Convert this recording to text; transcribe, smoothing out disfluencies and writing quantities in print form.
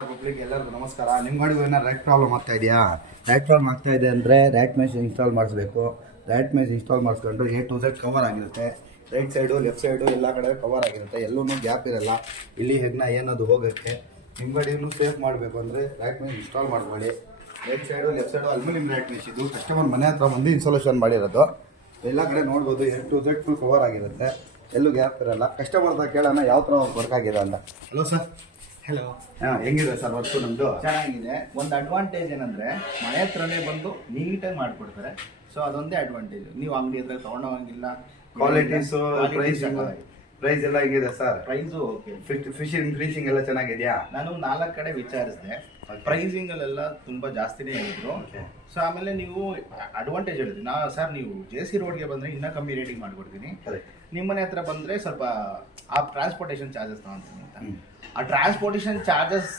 Public ಎಲ್ಲರಿಗೂ ನಮಸ್ಕಾರ. ನಿಮ್ಮ ಗಾಡಿಗೂ ಏನಾರು ರ್ಯಾಟ್ ಪ್ರಾಬ್ಲಮ್ ಆಗ್ತಾ ಇದೆಯಾ? ರ್ಯಾಟ್ ಪ್ರಾಬ್ಲಮ್ ಆಗ್ತಾ ಇದೆ ಅಂದರೆ ರ್ಯಾಟ್ ಮೆಶ್ ಇನ್ಸ್ಟಾಲ್ ಮಾಡಿಸ್ಬೇಕು. ರ್ಯಾಟ್ ಮೆಶ್ ಇನ್ಸ್ಟಾಲ್ ಮಾಡಿಸ್ಕೊಂಡು A to Z ಕವರ್ ಆಗಿರುತ್ತೆ. ರೈಟ್ ಸೈಡು ಲೆಫ್ಟ್ ಸೈಡು ಎಲ್ಲ ಕಡೆ ಕವರ್ ಆಗಿರುತ್ತೆ, ಎಲ್ಲೂ ಗ್ಯಾಪ್ ಇರಲ್ಲ. ಇಲ್ಲಿ ಹೆಗ್ನ ಏನದು ಹೋಗೋಕ್ಕೆ ನಿಮ್ಮ ಗಾಡಿನೂ ಸೇಫ್ ಮಾಡಬೇಕು ಅಂದರೆ ರ್ಯಾಟ್ ಮೆಶ್ ಇನ್ಸ್ಟಾಲ್ ಮಾಡ್ಕೊಳ್ಳಿ. Right side left side aluminium rat mesh ಇದು ಕಸ್ಟಮರ್ ಮನೆ ಹತ್ರ ಬಂದು ಇನ್ಸ್ಟಾಲೇಷನ್ ಮಾಡಿರೋದು. ಎಲ್ಲ ಕಡೆ ನೋಡ್ಬೋದು A to Z full cover ಆಗಿರುತ್ತೆ, ಎಲ್ಲೂ ಗ್ಯಾಪ್ ಇರಲ್ಲ. ಕಸ್ಟಮರ್ದಾಗ ಕೇಳೋಣ ಯಾವ ಥರ ವರ್ಕ್ ಆಗಿದೆ ಅಂತ. Hello sir. ಹಲೋ, ಹೆಂಗಿದೆ ಸರ್ ವರ್ಕು ನಮ್ಮದು? ಚೆನ್ನಾಗಿದೆ. ಒಂದು ಅಡ್ವಾಂಟೇಜ್ ಏನಂದ್ರೆ ಮನೆ ಹತ್ರನೇ ಬಂದು ನೀಟಾಗಿ ಮಾಡಿಕೊಡ್ತಾರೆ. ಸೊ ಅದೊಂದೇ ಅಡ್ವಾಂಟೇಜ್. ನೀವು ಅಂಗಡಿ ಹತ್ರ ತೊಗೊಂಡೋಗಂಗಿಲ್ಲ. ಕ್ವಾಲಿಟೀಸು ಪ್ರೈಸ್ ಎಲ್ಲ ಹೇಗಿದೆ sir? Price okay. Fishing finishing ಎಲ್ಲ ಚೆನ್ನಾಗಿದೆಯಾ? ನಾನು 4 ಕಡೆ ವಿಚಾರಿಸಿದೆ. ಪ್ರೈಸಿಂಗ್ ಅಲ್ಲೆಲ್ಲ ತುಂಬಾ ಜಾಸ್ತಿನೇ ಹೇಳಿದ್ರು. ಸೊ ಆಮೇಲೆ ನೀವು ಅಡ್ವಾಂಟೇಜ್ ಹೇಳಿದ್ರಿ. ಸರ್ ನೀವು JC ರೋಡ್ಗೆ ಬಂದ್ರೆ ಇನ್ನೂ ಕಮ್ಮಿ ರೇಟಿಂಗ್ ಮಾಡ್ಕೊಡ್ತೀನಿ, ನಿಮ್ಮ ಮನೆ ಹತ್ರ ಬಂದ್ರೆ ಸ್ವಲ್ಪ ಆ ಟ್ರಾನ್ಸ್ಪೋರ್ಟೇಷನ್ ಚಾರ್ಜಸ್ ತಗೊಂತೀನಿ ಅಂತ. ಆ ಟ್ರಾನ್ಸ್ಪೋರ್ಟೇಷನ್ ಚಾರ್ಜಸ್